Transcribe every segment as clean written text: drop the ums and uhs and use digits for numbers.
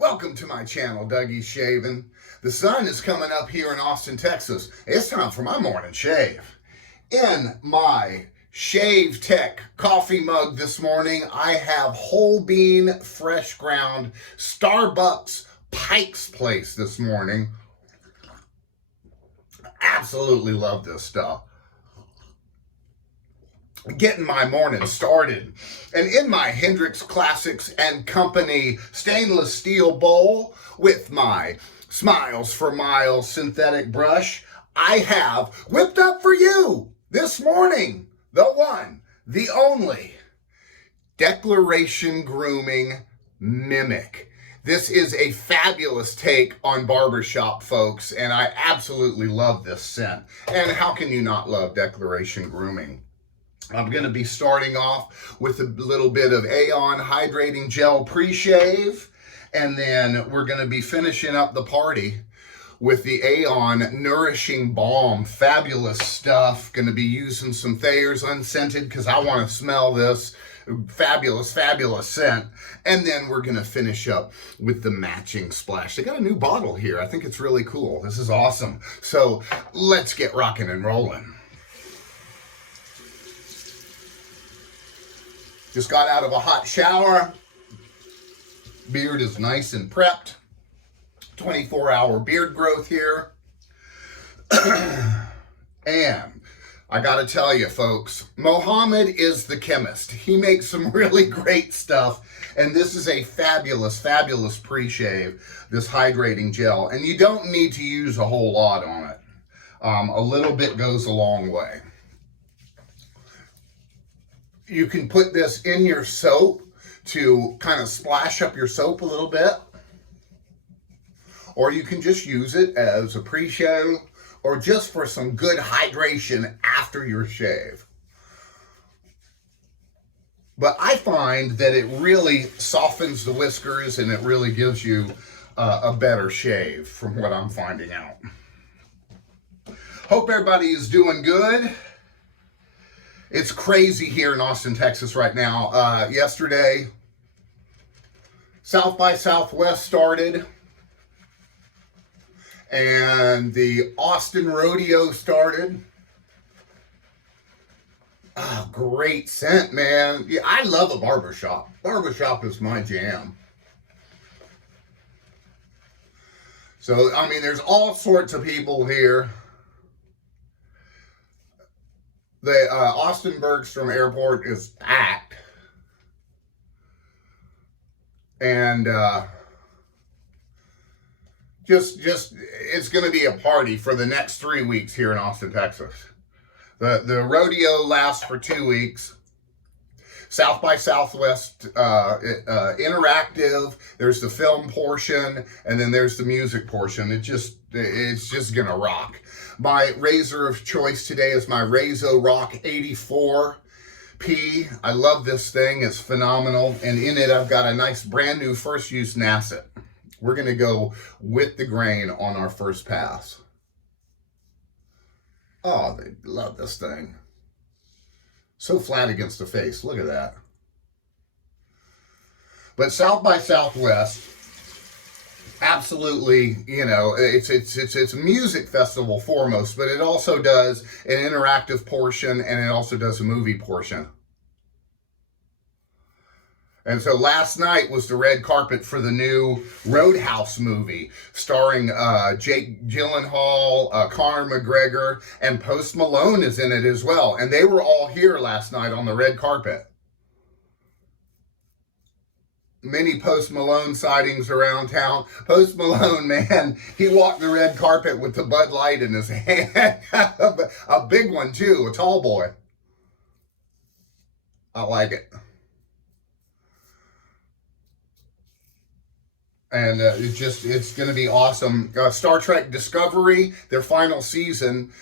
Welcome to my channel, Dougie's Shaving. The sun is coming up here in Austin, Texas. It's time for my morning shave. In my Shave Tech coffee mug this morning, I have whole bean, fresh ground, Starbucks Pike's Place this morning. Absolutely love this stuff. Getting my morning started. And in my Hendrix Classics and Company stainless steel bowl with my SmilezforMilez synthetic brush, I have whipped up for you this morning the one, the only Declaration Grooming Mimic. This is a fabulous take on barbershop, folks, and I absolutely love this scent. And how can you not love Declaration Grooming? I'm going to be starting off with a little bit of Aion Hydrating Gel Pre-Shave, and then we're going to be finishing up the party with the Aion Nourishing Balm. Fabulous stuff. Going to be using some Thayers unscented because I want to smell this. Fabulous, fabulous scent. And then we're going to finish up with the matching splash. They got a new bottle here. I think it's really cool. This is awesome. So let's get rocking and rolling. Just got out of a hot shower. Beard is nice and prepped. 24-hour beard growth here. And I gotta tell you, folks, Mohammed is the chemist. He makes some really great stuff. And this is a fabulous, fabulous pre-shave, this hydrating gel. And you don't need to use a whole lot on it. A little bit goes a long way. You can put this in your soap to kind of splash up your soap a little bit. Or you can just use it as a pre-shave or just for some good hydration after your shave. But I find that it really softens the whiskers and it really gives you a better shave from what I'm finding out. Hope everybody is doing good. It's crazy here in Austin, Texas right now. Yesterday, South by Southwest started. And the Austin Rodeo started. Oh, great scent, man. Yeah, I love a barbershop. Barbershop is my jam. So, I mean, there's all sorts of people here. The Austin Bergstrom Airport is packed. And just it's going to be a party for the next 3 weeks here in Austin, Texas. The rodeo lasts for 2 weeks. South by Southwest interactive. There's the film portion, and then there's the music portion. It's just gonna rock. My razor of choice today is my RazoRock 84P. I love this thing. It's phenomenal, and in it I've got a nice brand new first use Nacet. We're gonna go with the grain on our first pass. Oh, they love this thing. So flat against the face. Look at that. But South by Southwest, absolutely, you know, it's a music festival foremost, but it also does an interactive portion and it also does a movie portion. And so last night was the red carpet for the new Roadhouse movie, starring Jake Gyllenhaal, Conor McGregor, and Post Malone is in it as well. And they were all here last night on the red carpet. Many Post Malone sightings around town. Post Malone, man, he walked the red carpet with the Bud Light in his hand. A big one too, a tall boy. I like it. And it's going to be awesome. Star Trek Discovery, their final season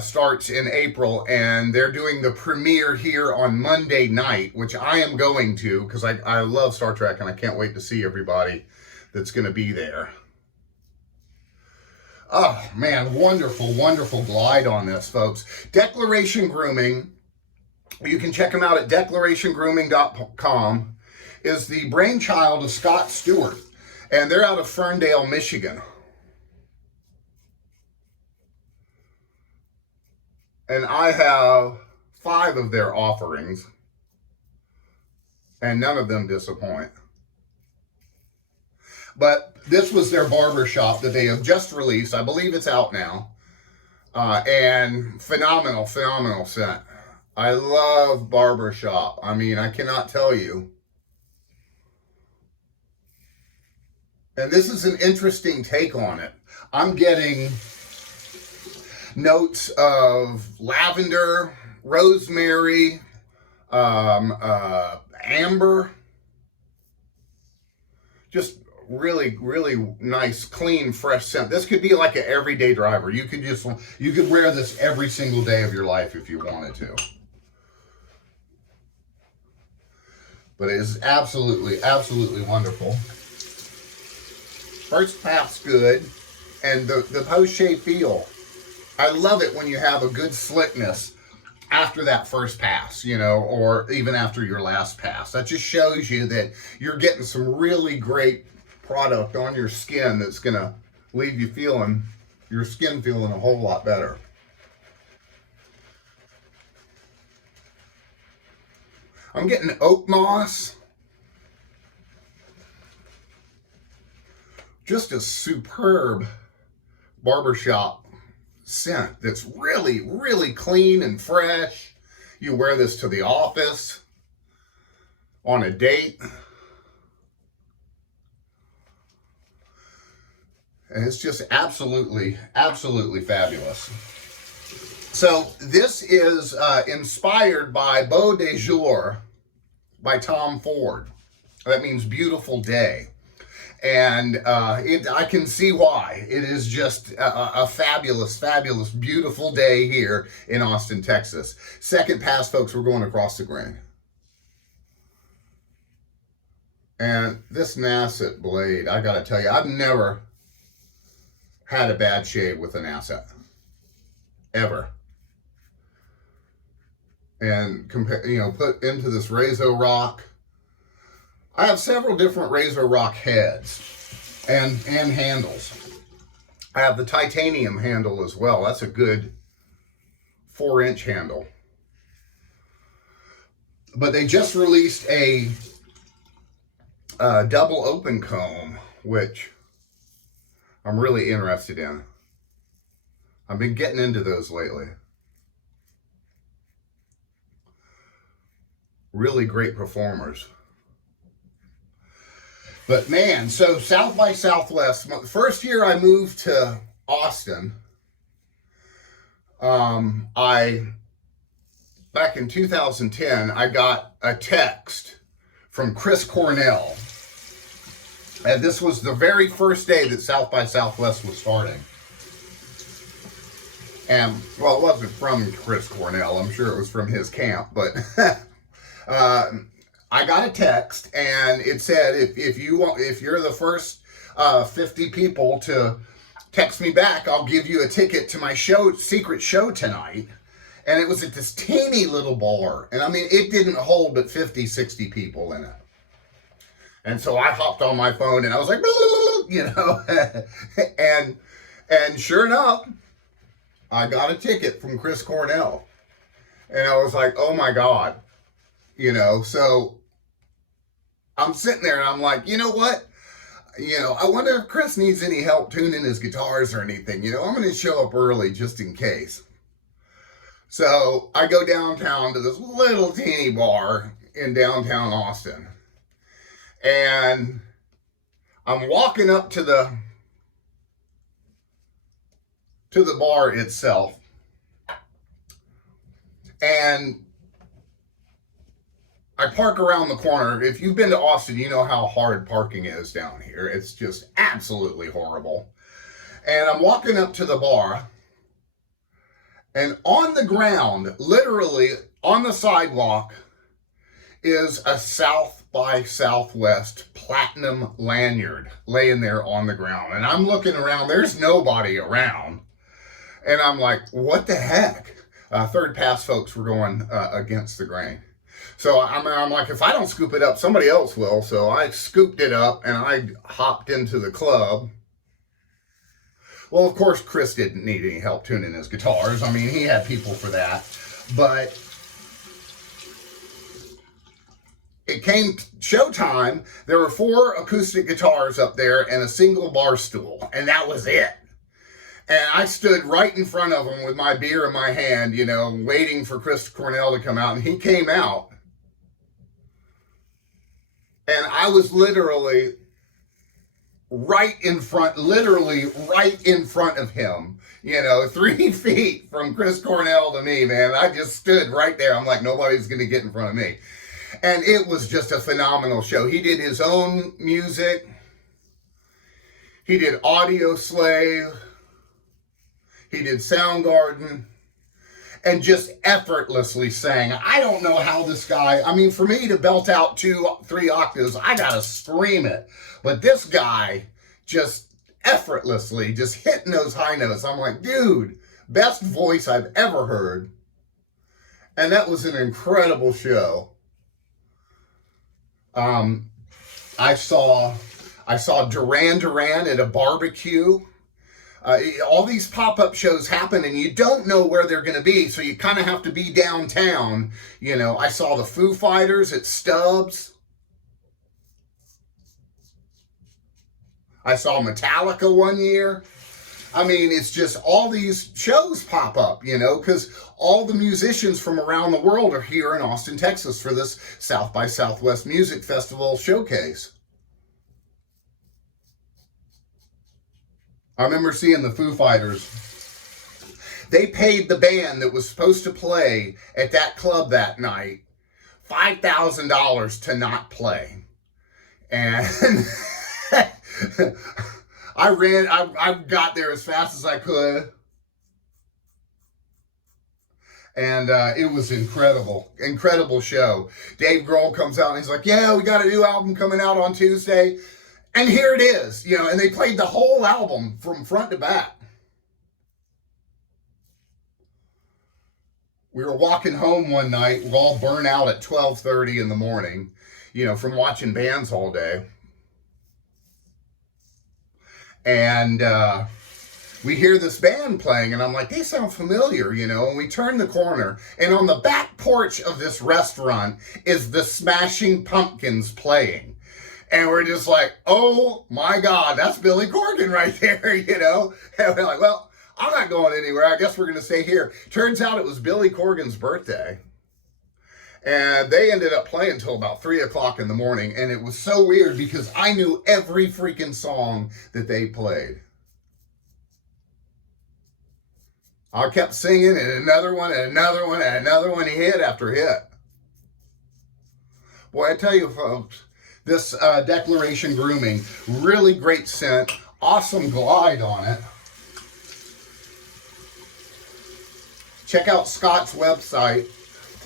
starts in April, and they're doing the premiere here on Monday night, which I am going to because I love Star Trek and I can't wait to see everybody that's going to be there. Oh, man, wonderful, wonderful glide on this, folks. Declaration Grooming, you can check them out at declarationgrooming.com, is the brainchild of Scott Stewart. And they're out of Ferndale, Michigan. And I have 5 of their offerings, and none of them disappoint. But this was their barbershop that they have just released. I believe it's out now. And phenomenal, phenomenal scent. I love barbershop. I mean, I cannot tell you. And this is an interesting take on it. I'm getting notes of lavender, rosemary, amber. Just really, really nice, clean, fresh scent. This could be like an everyday driver. You could wear this every single day of your life if you wanted to. But it is absolutely, absolutely wonderful. First pass good, and the post-shave feel. I love it when you have a good slickness after that first pass, you know, or even after your last pass. That just shows you that you're getting some really great product on your skin that's going to leave you feeling, your skin feeling a whole lot better. I'm getting oak moss. Just a superb barbershop scent that's really, really clean and fresh. You wear this to the office, on a date. And it's just absolutely, absolutely fabulous. So this is inspired by Beau de Jour by Tom Ford. That means beautiful day. And I can see why. It is just a fabulous, fabulous, beautiful day here in Austin, Texas. Second pass, folks, we're going across the grain. And this Nacet blade, I gotta tell you, I've never had a bad shave with a Nacet. Ever. And compare, you know, put into this RazoRock. I have several different RazoRock heads and handles. I have the titanium handle as well. That's a good 4-inch handle. But they just released a double open comb, which I'm really interested in. I've been getting into those lately. Really great performers. But man, so South by Southwest, first year I moved to Austin, back in 2010, I got a text from Chris Cornell. And this was the very first day that South by Southwest was starting. And, well, it wasn't from Chris Cornell. I'm sure it was from his camp, but I got a text, and it said, if you're the first 50 people to text me back, I'll give you a ticket to my secret show tonight. And it was at this teeny little bar. And I mean, it didn't hold but 50, 60 people in it. And so I hopped on my phone and I was like, you know, and sure enough, I got a ticket from Chris Cornell. And I was like, oh my God, you know, so I'm sitting there and I'm like, you know what? You know, I wonder if Chris needs any help tuning his guitars or anything. You know, I'm going to show up early just in case. So I go downtown to this little teeny bar in downtown Austin. And I'm walking up to the bar itself. And I park around the corner. If you've been to Austin, you know how hard parking is down here. It's just absolutely horrible. And I'm walking up to the bar, and on the ground, literally on the sidewalk, is a South by Southwest platinum lanyard laying there on the ground. And I'm looking around, there's nobody around. And I'm like, what the heck? Third pass, folks, we're going against the grain. So I'm like, if I don't scoop it up, somebody else will. So I scooped it up and I hopped into the club. Well, of course, Chris didn't need any help tuning his guitars. I mean, he had people for that. But it came showtime. There were 4 acoustic guitars up there and a single bar stool. And that was it. And I stood right in front of him with my beer in my hand, you know, waiting for Chris Cornell to come out. And he came out. And I was literally right in front of him, you know, 3 feet from Chris Cornell to me, man. I just stood right there. I'm like, nobody's going to get in front of me. And it was just a phenomenal show. He did his own music. He did Audio Slave. He did Soundgarden. And just effortlessly sang. I don't know how this guy, I mean, for me to belt out 2-3 octaves, I gotta scream it. But this guy just effortlessly just hitting those high notes. I'm like, dude, best voice I've ever heard. And that was an incredible show. I saw Duran Duran at a barbecue. All these pop-up shows happen and you don't know where they're going to be, so you kind of have to be downtown. You know, I saw the Foo Fighters at Stubbs. I saw Metallica one year. I mean, it's just all these shows pop up, you know, because all the musicians from around the world are here in Austin, Texas for this South by Southwest Music Festival showcase. I remember seeing the Foo Fighters. They paid the band that was supposed to play at that club that night $5,000 to not play. And I got there as fast as I could. And it was incredible show. Dave Grohl comes out and he's like, yeah, we got a new album coming out on Tuesday. And here it is, you know, and they played the whole album from front to back. We were walking home one night, we're all burnt out at 12:30 in the morning, you know, from watching bands all day. And we hear this band playing, and I'm like, they sound familiar, you know, and we turn the corner, and on the back porch of this restaurant is the Smashing Pumpkins playing. And we're just like, oh my God, that's Billy Corgan right there, you know? And we're like, well, I'm not going anywhere. I guess we're going to stay here. Turns out it was Billy Corgan's birthday. And they ended up playing until about 3 o'clock in the morning. And it was so weird because I knew every freaking song that they played. I kept singing and another one and another one and another one, hit after hit. Boy, I tell you, folks, this Declaration Grooming, really great scent, awesome glide on it. Check out Scott's website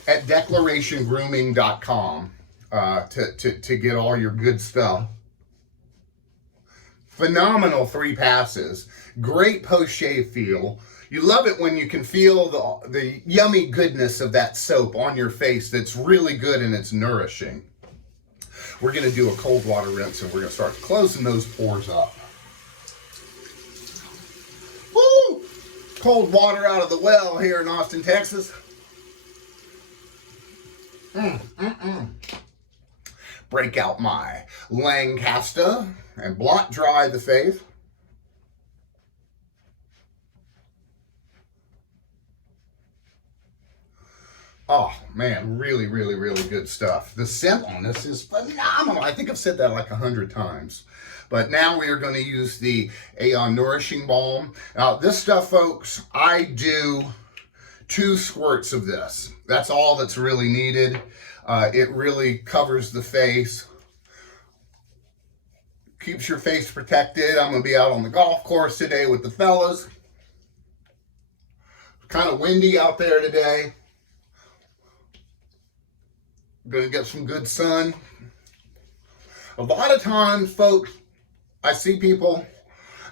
at declarationgrooming.com to get all your good stuff. Phenomenal 3 passes, great post-shave feel. You love it when you can feel the yummy goodness of that soap on your face that's really good and it's nourishing. We're going to do a cold water rinse and we're going to start closing those pores up. Woo! Cold water out of the well here in Austin, Texas. Break out my Lancaster and blot dry the face. Oh, man, really, really, really good stuff. The scent on this is phenomenal. I think I've said that like 100 times. But now we are going to use the Aion Nourishing Balm. Now, this stuff, folks, I do 2 squirts of this. That's all that's really needed. It really covers the face. Keeps your face protected. I'm going to be out on the golf course today with the fellas. Kind of windy out there today. Gonna get some good sun. A lot of times, folks, I see people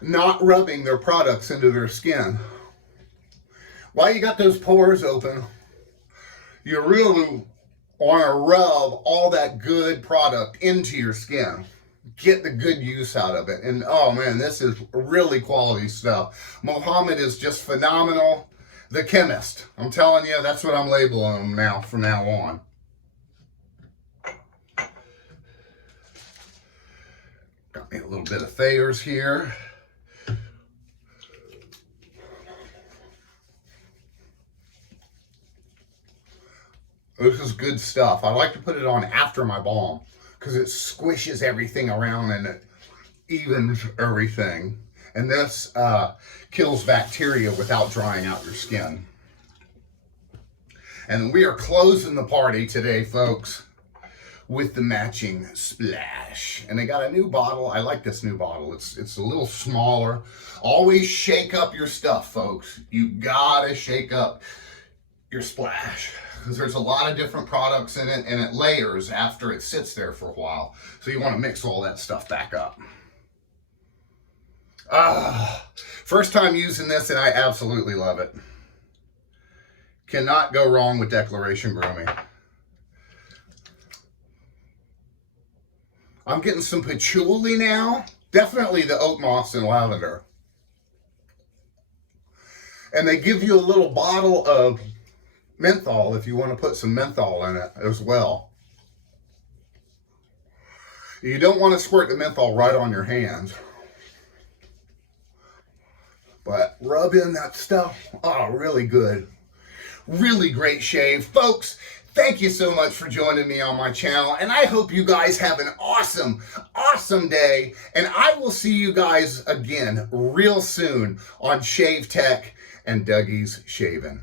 not rubbing their products into their skin. While you got those pores open, you really want to rub all that good product into your skin. Get the good use out of it. And oh man, this is really quality stuff. Mohammed is just phenomenal. The chemist. I'm telling you, that's what I'm labeling him now from now on. Got me a little bit of Thayers here. This is good stuff. I like to put it on after my balm because it squishes everything around and it evens everything. And this kills bacteria without drying out your skin. And we are closing the party today, folks, with the matching splash. And they got a new bottle. I like this new bottle. It's a little smaller. Always shake up your stuff, folks. You gotta shake up your splash, because there's a lot of different products in it and it layers after it sits there for a while. So you want to mix all that stuff back up. First time using this and I absolutely love it. Cannot go wrong with Declaration Grooming. I'm getting some patchouli now. Definitely the oak moss and lavender. And they give you a little bottle of menthol if you want to put some menthol in it as well. You don't want to squirt the menthol right on your hands, but rub in that stuff. Oh, really good. Really great shave. Folks, thank you so much for joining me on my channel, and I hope you guys have an awesome, awesome day, and I will see you guys again real soon on Shave Tech and Dougie's Shaving.